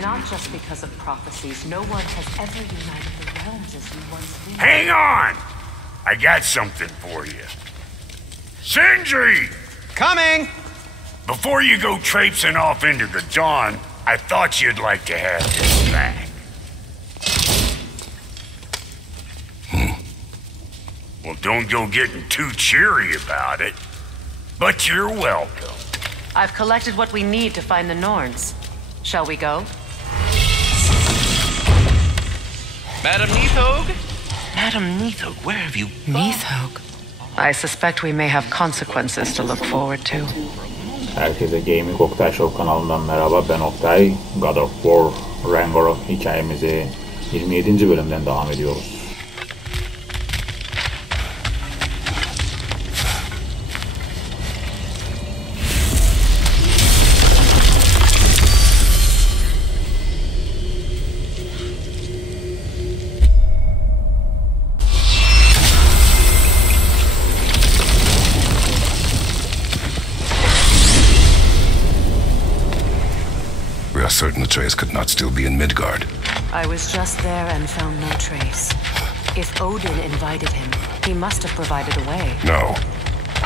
Not just because of prophecies, no one has ever united the realms as you once did. Hang on! I got something for you. Sindri! Coming! Before you go traipsing off into the dawn, I thought you'd like to have this back. Well, don't go getting too cheery about it, but you're welcome. I've collected what we need to find the Norns. Shall we go? Madam Neathog? Madam Neathog, where have you gone? Neathog? I suspect we may have consequences to look forward to. Herkese Gaming Oktay Show kanalından merhaba, ben Oktay. God of War Ragnarok hikayemizi 27. bölümden devam ediyoruz. Certain Atreus could not still be in Midgard. I was just there and found no trace. If Odin invited him, he must have provided a way. No,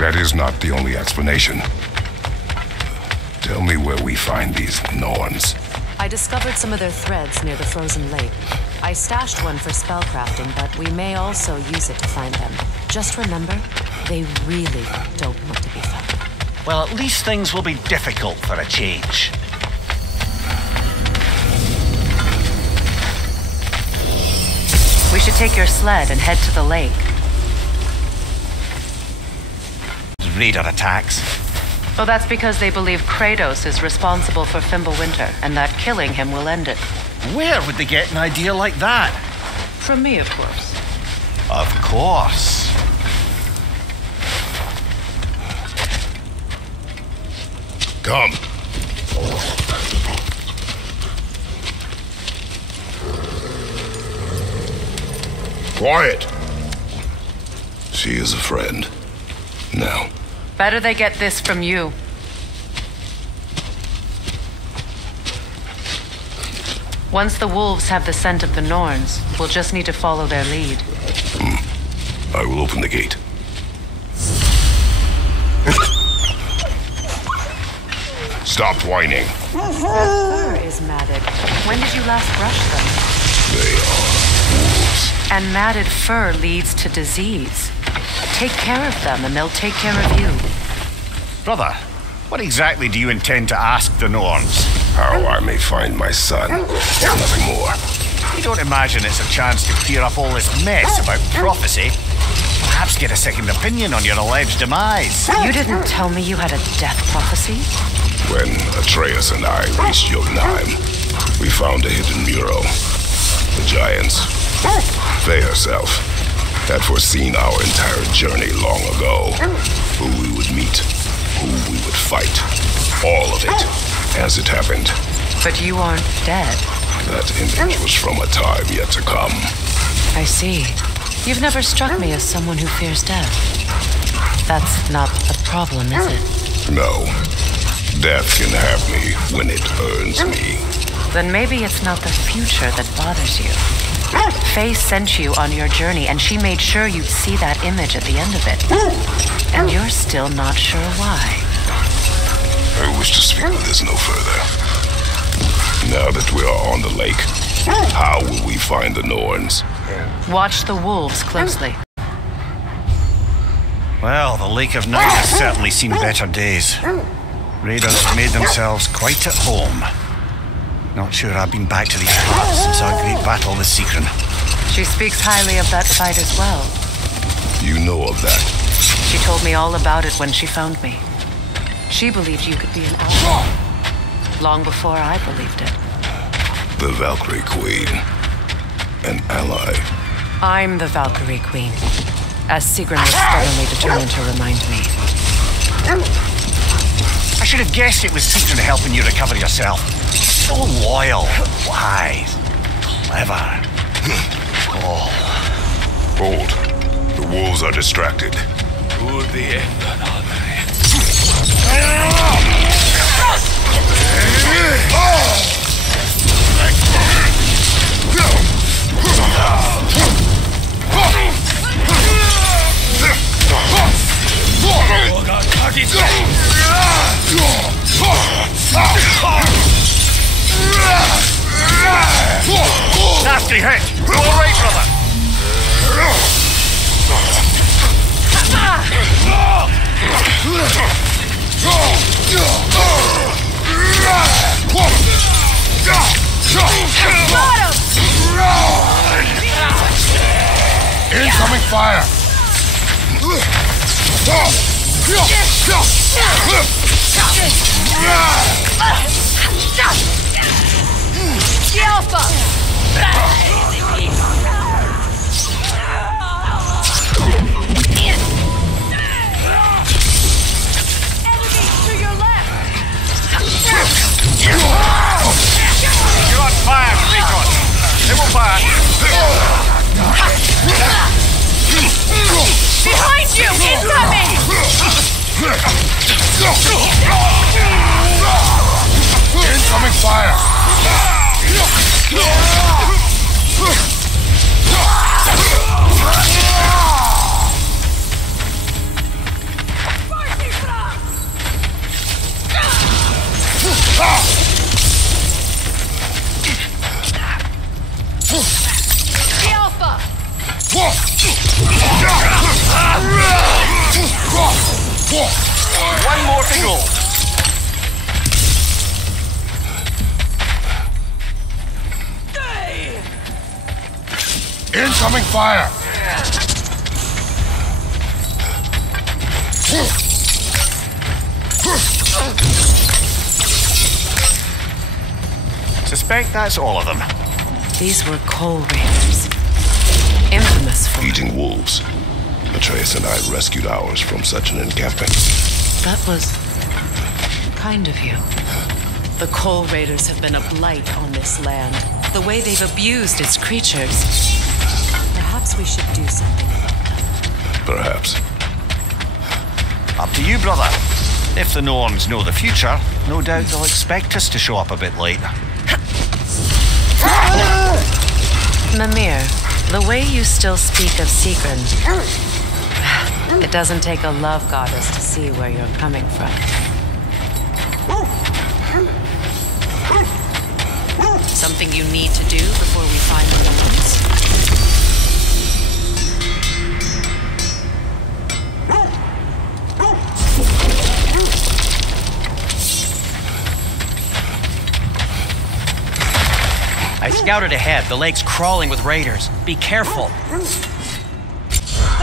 that is not the only explanation. Tell me where we find these Norns. I discovered some of their threads near the frozen lake. I stashed one for spellcrafting, but we may also use it to find them. Just remember, they really don't want to be found. Well, at least things will be difficult for a change. We should take your sled and head to the lake. Raider attacks. Well, that's because they believe Kratos is responsible for Fimbulvetr'in, and that killing him will end it. Where would they get an idea like that? From me, of course. Of course. Come. Quiet. She is a friend. Now. Better they get this from you. Once the wolves have the scent of the Norns, we'll just need to follow their lead. I will open the gate. Stop whining. Their fur is matted. When did you last brush them? They are wolves. And matted fur leads to disease. Take care of them and they'll take care of you. Brother, what exactly do you intend to ask the Norns? How I may find my son. Nothing more. You don't imagine it's a chance to clear up all this mess about prophecy? Perhaps get a second opinion on your alleged demise. You didn't tell me you had a death prophecy? When Atreus and I reached Jotunheim, we found a hidden mural. The giants, they herself, had foreseen our entire journey long ago. Who we would meet, who we would fight. All of it, as it happened. But you aren't dead. That image was from a time yet to come. I see. You've never struck me as someone who fears death. That's not a problem, is it? No. Death can have me when it earns me. Then maybe it's not the future that bothers you. Faye sent you on your journey, and she made sure you'd see that image at the end of it. And you're still not sure why. I wish to speak of this no further. Now that we are on the lake, how will we find the Norns? Watch the wolves closely. Well, the Lake of Night has certainly seen better days. Raiders have made themselves quite at home. Not sure I've been back to these parts since our great battle with Sigrid. She speaks highly of that fight as well. You know of that? She told me all about it when she found me. She believed you could be an ally. Long before I believed it. The Valkyrie Queen. An ally. I'm the Valkyrie Queen. As Sigrid was stubbornly determined to remind me. I should have guessed it was Sigrid helping you recover yourself. So loyal, wise, clever. Oh. Hold. The wolves are distracted. Easy hit. All right, brother. Incoming fire! You're on fire, Recon. They will fire. Behind you! Incoming! Incoming fire! One more to go. Incoming fire! Suspect that's all of them. These were coal raiders. Infamous for... Eating wolves. Atreus and I rescued ours from such an encampment. That was kind of you. The coal raiders have been a blight on this land. The way they've abused its creatures. Perhaps we should do something about them. Perhaps. Up to you, brother. If the Norns know the future, no doubt they'll expect us to show up a bit late. Mimir, the way you still speak of Sigrid, it doesn't take a love goddess to see where you're coming from. Something you need to do before we find the Norns? I scouted ahead. The lake's crawling with raiders. Be careful.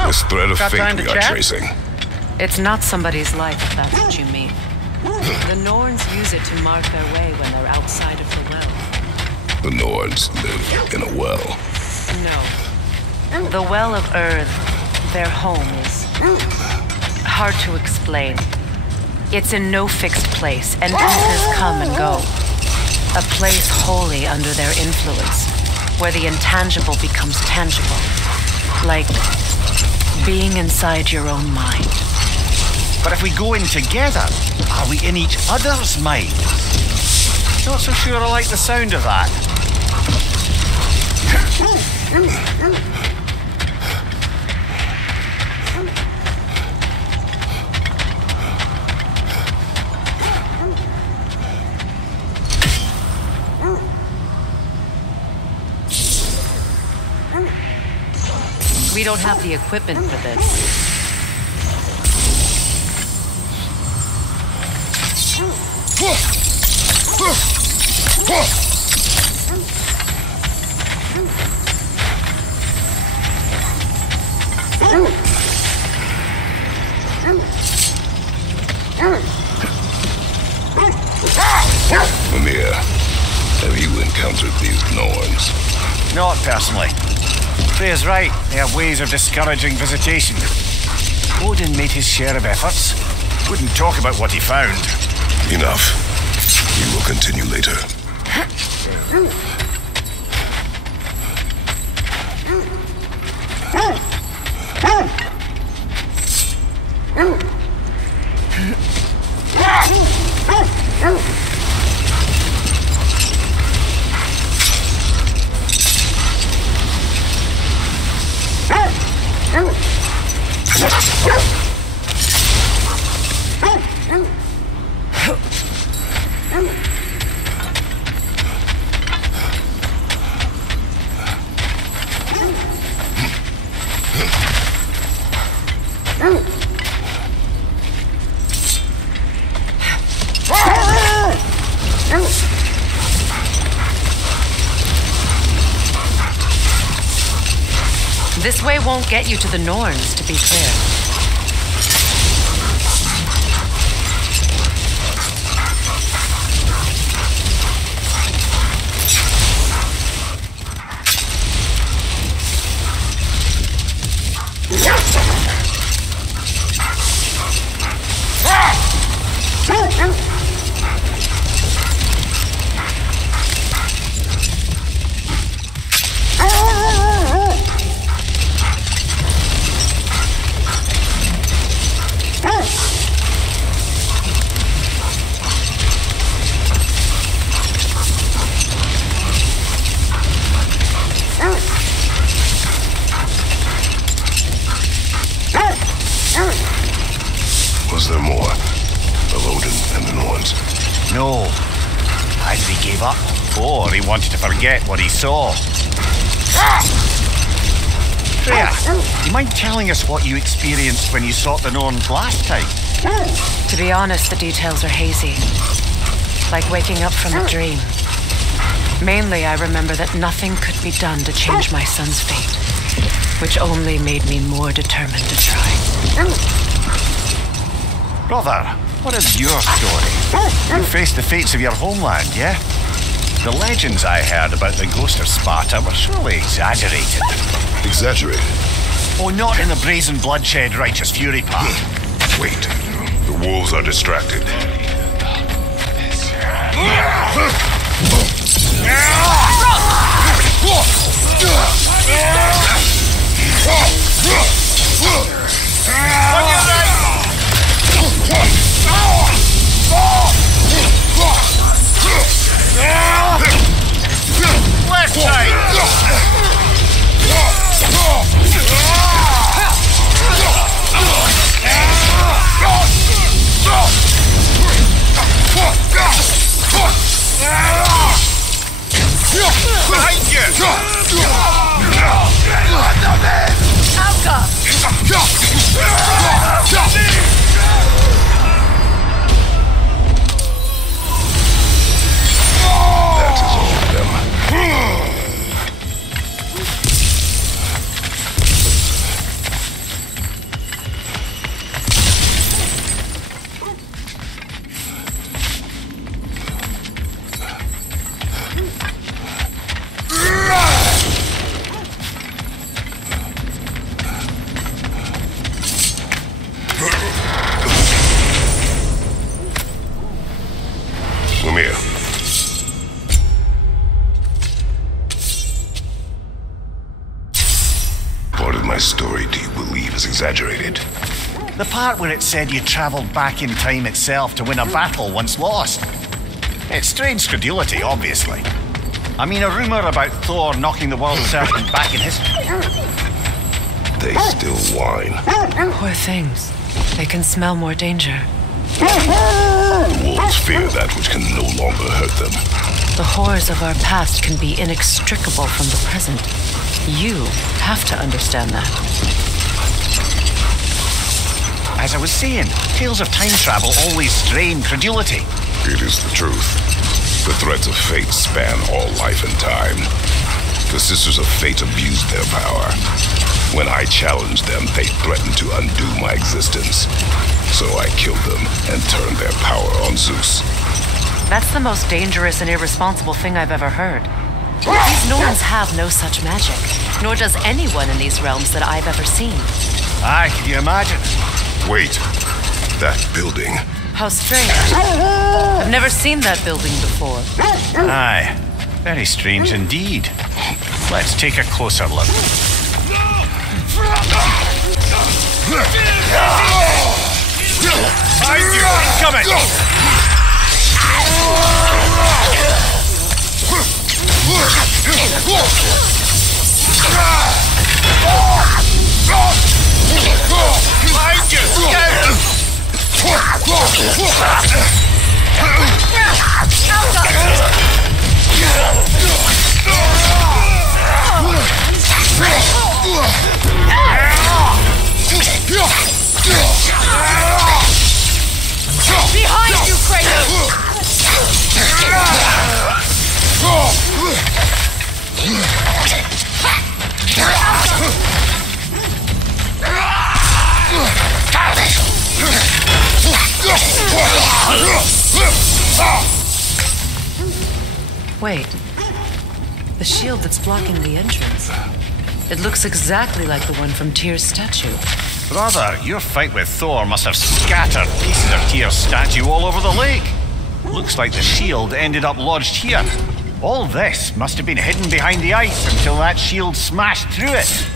This thread of got time fate to we are chat? tracing. It's not somebody's life, if that's what you mean. The Norns use it to mark their way when they're outside of the well. The Nords live in a well. No. The Well of Earth, their home, is hard to explain. It's in no fixed place. Entrances come and go. A place wholly under their influence, where the intangible becomes tangible. Like being inside your own mind. But if we go in together, are we in each other's mind? Not so sure I like the sound of that. We don't have the equipment for this. Mimir, have you encountered these Norns? Not personally. Freya's right. They have ways of discouraging visitation. Odin made his share of efforts. Wouldn't talk about what he found. Enough. We will continue later. This way won't get you to the Norns, to be clear. Was there more of Odin and the Norns? No. Either he gave up, or he wanted to forget what he saw. Freya, you mind telling us what you experienced when you sought the Norns last time? To be honest, the details are hazy. Like waking up from a dream. Mainly, I remember that nothing could be done to change my son's fate, which only made me more determined to try. Brother, what is your story? You faced the fates of your homeland, yeah? The legends I heard about the ghost of Sparta were surely exaggerated. Exaggerated? Oh, not in the brazen bloodshed righteous fury part. Wait, the wolves are distracted. Left side! Behind you! That is all of them. Lemire. Part of my story do you believe is exaggerated? The part where it said you travelled back in time itself to win a battle once lost. It's strange credulity, obviously. I mean, a rumour about Thor knocking the world serpent back in history. They still whine. Poor things. They can smell more danger. The wolves fear that which can no longer hurt them. The horrors of our past can be inextricable from the present. You have to understand that. As I was saying, tales of time travel always strain credulity. It is the truth. The threats of fate span all life and time. The Sisters of Fate abused their power. When I challenged them, they threatened to undo my existence. So I killed them and turned their power on Zeus. That's the most dangerous and irresponsible thing I've ever heard. These Norns have no such magic, nor does anyone in these realms that I've ever seen. Aye, can you imagine? Wait, that building. How strange. I've never seen that building before. Aye, very strange indeed. Let's take a closer look. Behind you! Incoming! Behind you! Behind you, Kratos! Wait. The shield that's blocking the entrance. It looks exactly like the one from Tyr's statue. Brother, your fight with Thor must have scattered pieces of Tyr's statue all over the lake. Looks like the shield ended up lodged here. All this must have been hidden behind the ice until that shield smashed through it.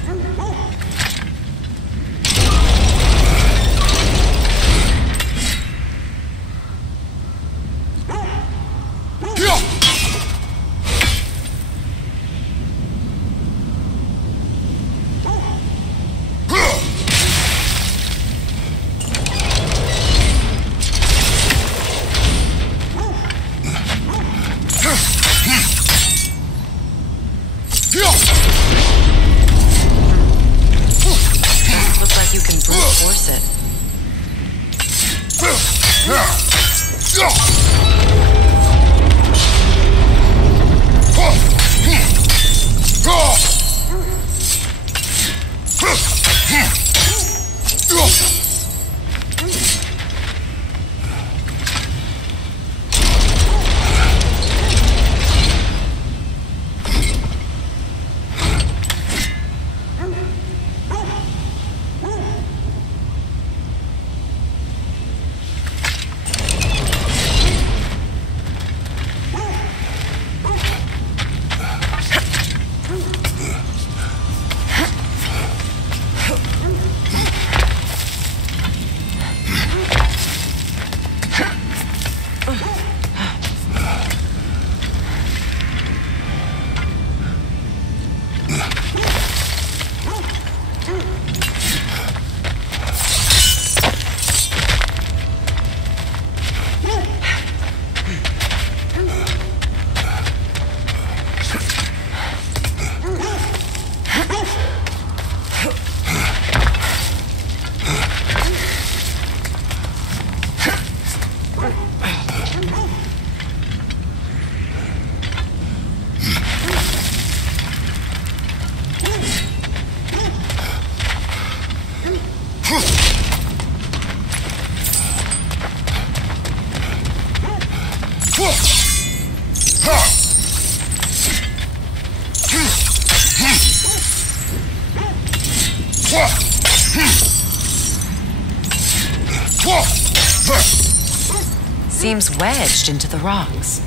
Seems wedged into the rocks.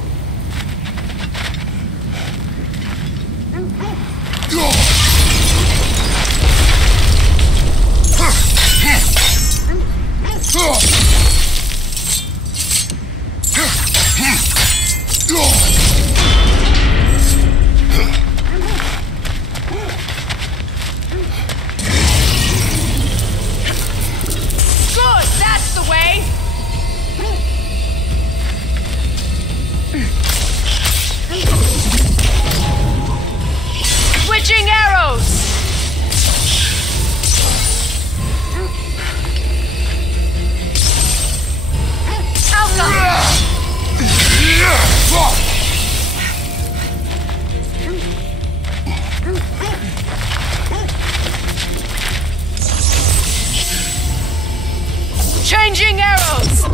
Changing arrows!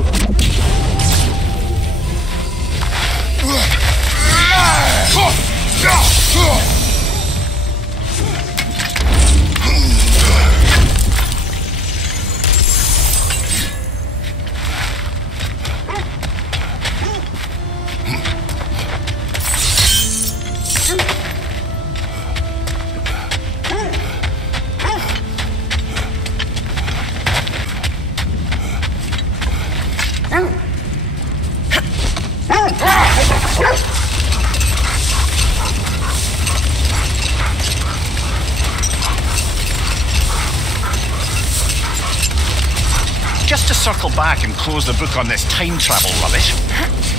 Just to circle back and close the book on this time travel rubbish.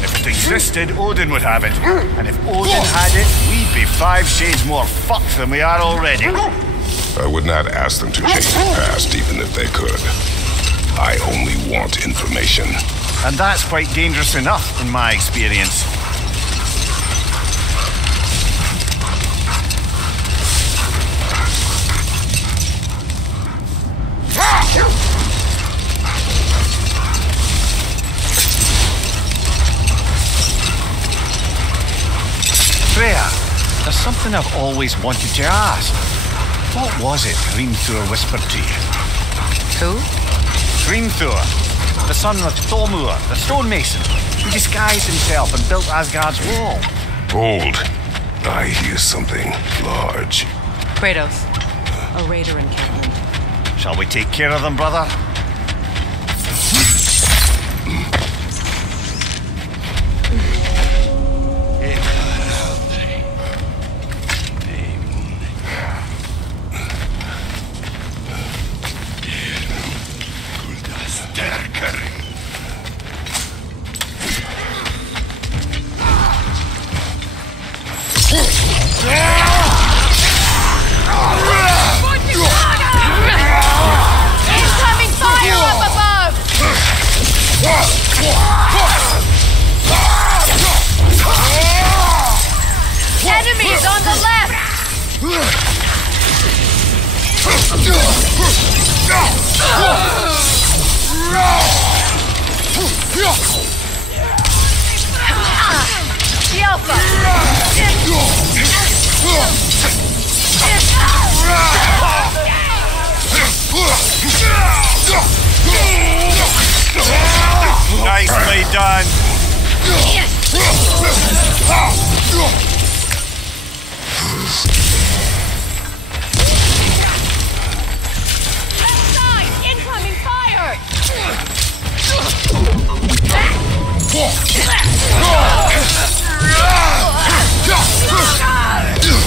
If it existed, Odin would have it. And if Odin had it, we'd be 5 shades more fucked than we are already. I would not ask them to change the past even if they could. I only want information. And that's quite dangerous enough, in my experience. There's something I've always wanted to ask. What was it Hrimthur whispered to you? Who? Hrimthur, the son of Thormur, the stonemason, who disguised himself and built Asgard's wall. Hold. I hear something large. Kratos. A raider encampment. Shall we take care of them, brother? Incoming fire up above! Enemies on the left! The Alpha! Nicely done. Left side! Incoming fire!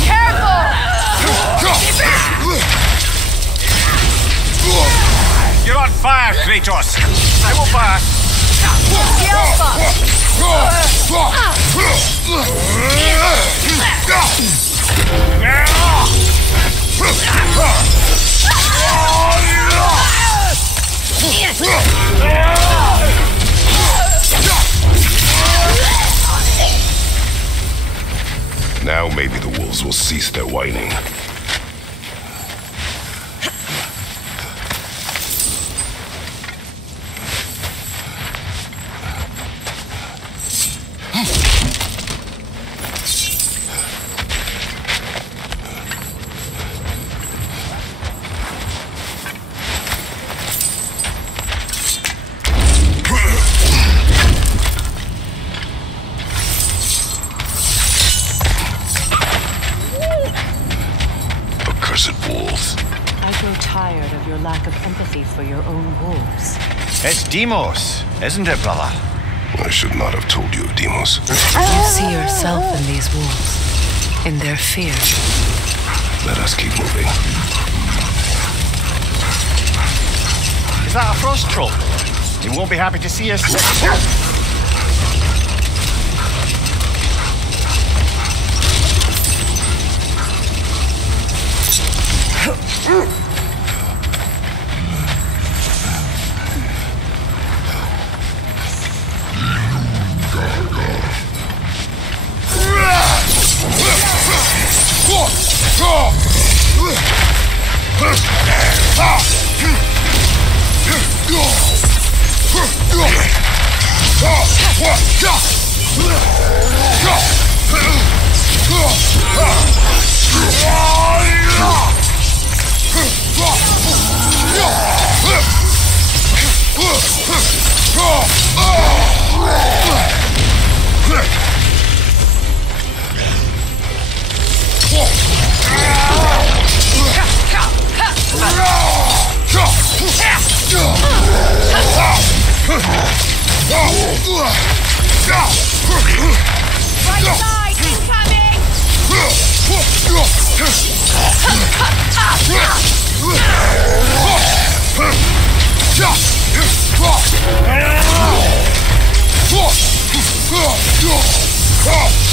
Careful! You're on fire, Kratos. I will pass. The Alpha! Now maybe the wolves will cease their whining. Tired of your lack of empathy for your own wolves. It's Deimos, isn't it, brother? I should not have told you, Deimos. You see yourself in these wolves, in their fear. Let us keep moving. Is that a frost troll? He won't be happy to see us.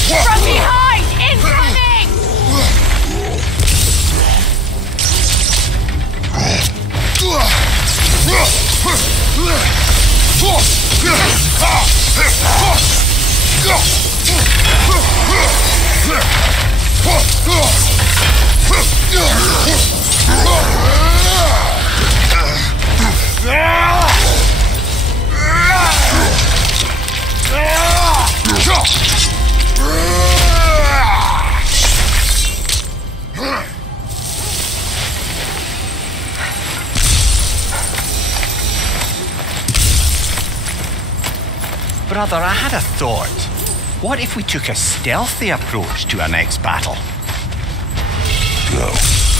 From behind! Incoming! Brother, I had a thought. What if we took a stealthy approach to our next battle? No.